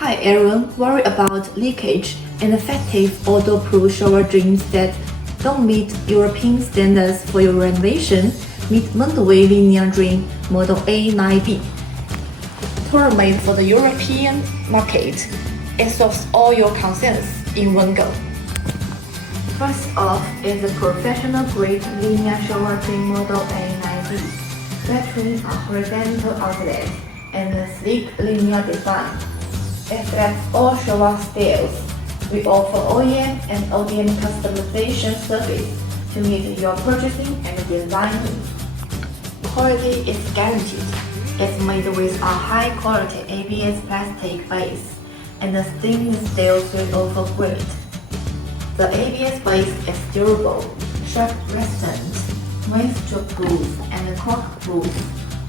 Hi everyone, worry about leakage and effective odor-proof shower drains that don't meet European standards for your renovation? Meet Mondeway linear drain model A9B. Tailor-made for the European market, it solves all your concerns in one go. First off is the professional-grade linear shower drain model A9B, featuring a horizontal outlet and a sleek linear design. It reflects all shower styles. We offer OEM and ODM customization service to meet your purchasing and design needs. Quality is guaranteed. It's made with a high-quality ABS plastic base and a stainless steel 304 grate. The ABS base is durable, shock-resistant, moisture-proof, and cork-proof,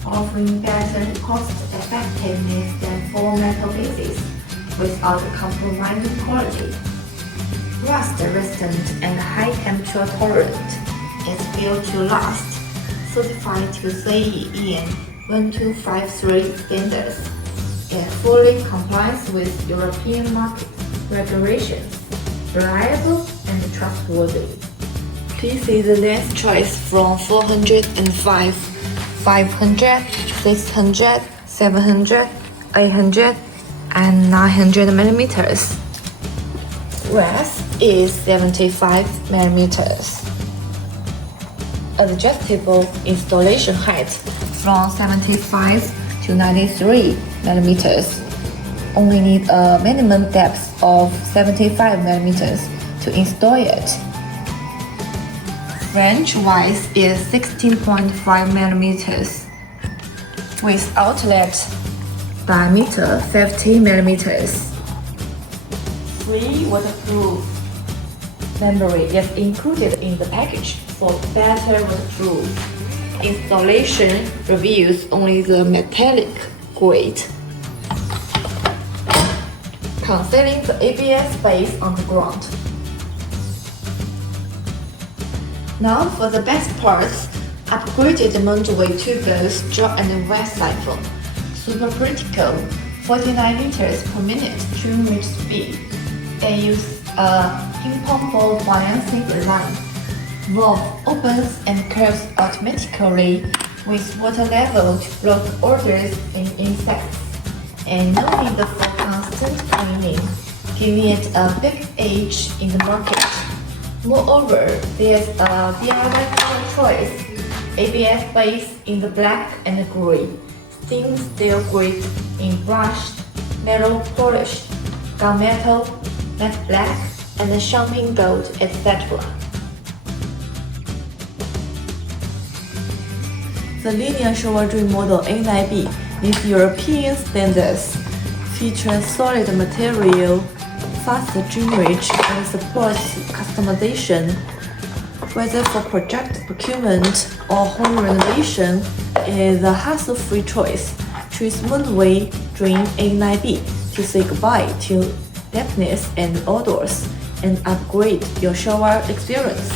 offering better cost-effectiveness than full metal bases without compromising quality. Rust-resistant and high-temperature tolerant, it's built to last, certified to CE EN 1253 standards. It fully complies with European market regulations, reliable and trustworthy. Please see the lens choice from 405, 500, 600, 700, 800, and 900 millimeters. Rest is 75 millimeters. Adjustable installation height from 75 to 93 millimeters. Only need a minimum depth of 75 millimeters to install it. Range-wise is 16.5 millimeters with outlet diameter 50 millimeters. Free waterproof memory is included in the package for better waterproof. Installation reveals only the metallic grate, concealing the ABS base on the ground. Now for the best parts, upgraded Mondeway tubeless draw and wet siphon. Super critical, 49 liters per minute trim rate speed. It uses a ping-pong ball balancing design. Valve opens and curves automatically with water level to block odors and insects. And no need for constant cleaning, giving it a big edge in the market. Moreover, there's a BRY color choice, ABS base in the black and gray, stainless steel grate in brushed, metal polished, gunmetal, matte black, and champagne gold, etc. The linear shower drain model A9B meets European standards, features solid material, fast drainage, and supports customization. Whether for project procurement or home renovation, is a hassle-free choice. Choose Mondeway Drain A9B to say goodbye to dampness and odors and upgrade your shower experience.